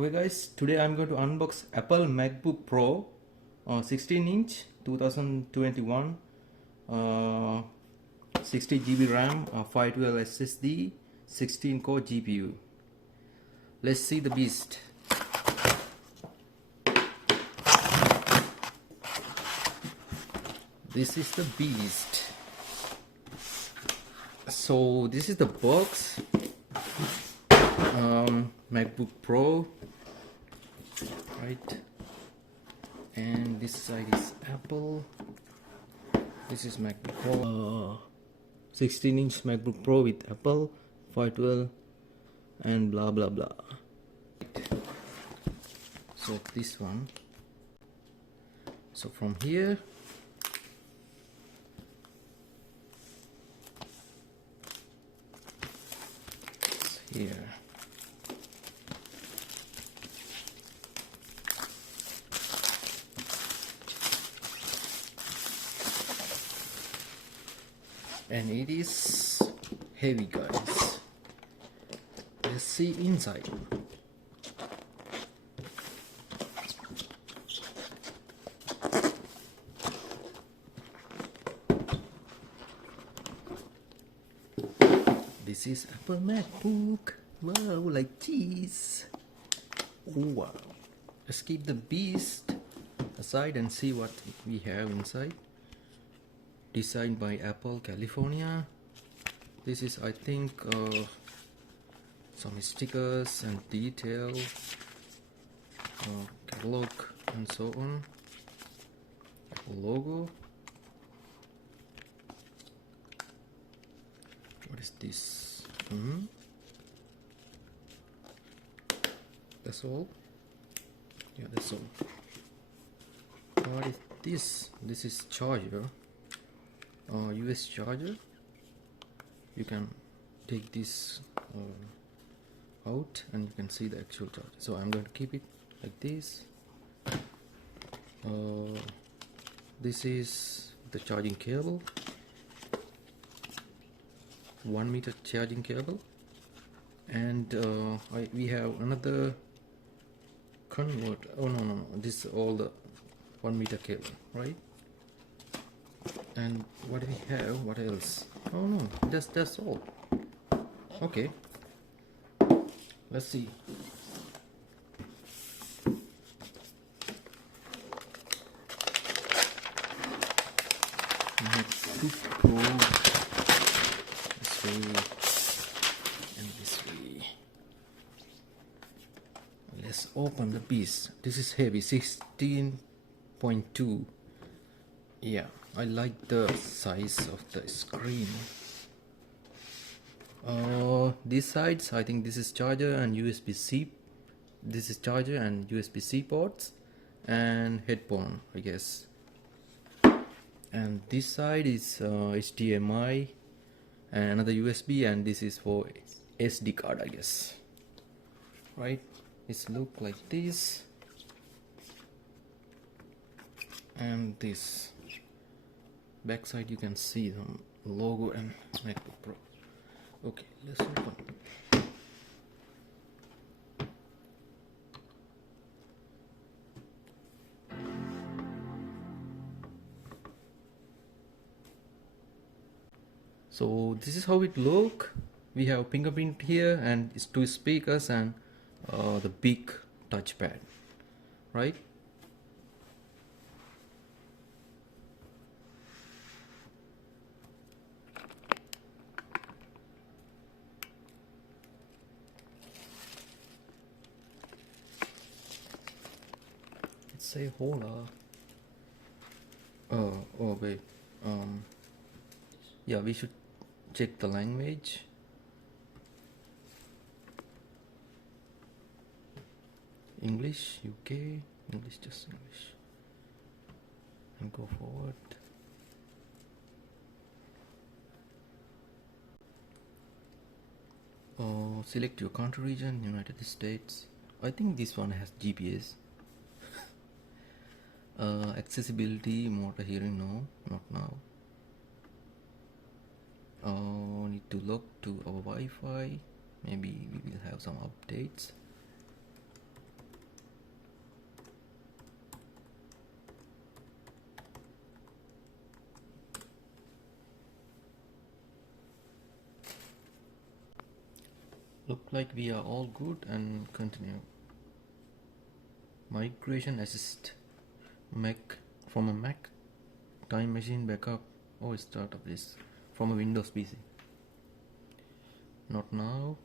Okay guys, today I'm going to unbox Apple MacBook Pro 16 inch 2021 60 GB RAM 512 SSD 16 core GPU. Let's see the beast. This is the beast. So this is the box. MacBook Pro, right? And this side is Apple. This is MacBook Pro, 16-inch MacBook Pro with Apple 512 and blah blah blah. So this one. So from here, here. And it is heavy, guys. Let's see inside. This is Apple MacBook. Wow, like cheese. Oh, wow. Let's keep the beast aside and see what we have inside. Designed by Apple, California. This is, I think, some stickers and detail, catalog and so on. Apple logo. What is this? That's all? Yeah, that's all. What is this? This is charger. US charger. You can take this out and you can see the actual charger. So I'm going to keep it like this. This is the charging cable, 1 meter charging cable, and we have another convert. Oh no, this is all the 1 meter cable, right? And what do we have? What else? Oh no, that's all. Okay, let's see. MacBook Pro this way and this way. Let's open the beast. This is heavy, 16.2. Yeah, I like the size of the screen. These sides, I think this is charger and USB-C. This is charger and USB-C ports and headphone, I guess. And this side is HDMI and another USB, and this is for SD card, I guess. Right? It's look like this. And this. Backside you can see the logo and MacBook Pro. Okay, let's open. So this is how it look. We have fingerprint here and it's 2 speakers and the big touchpad, right? Say hola. Oh wait. Yeah, we should check the language. English, UK, English, just English. And go forward. Select your country region, United States. I think this one has GPS. Accessibility, motor hearing, no, not now. Need to log to our Wi-Fi. Maybe we will have some updates. look like we are all good, and continue. Migration assist. Mac from a Mac time machine backup. Oh, start of this from a Windows PC. Not now.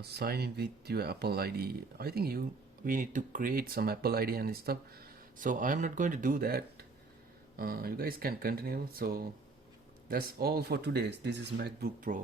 Sign in with your Apple ID. I think we need to create some Apple ID and stuff. So I'm not going to do that. You guys can continue. So that's all for today. This is MacBook Pro.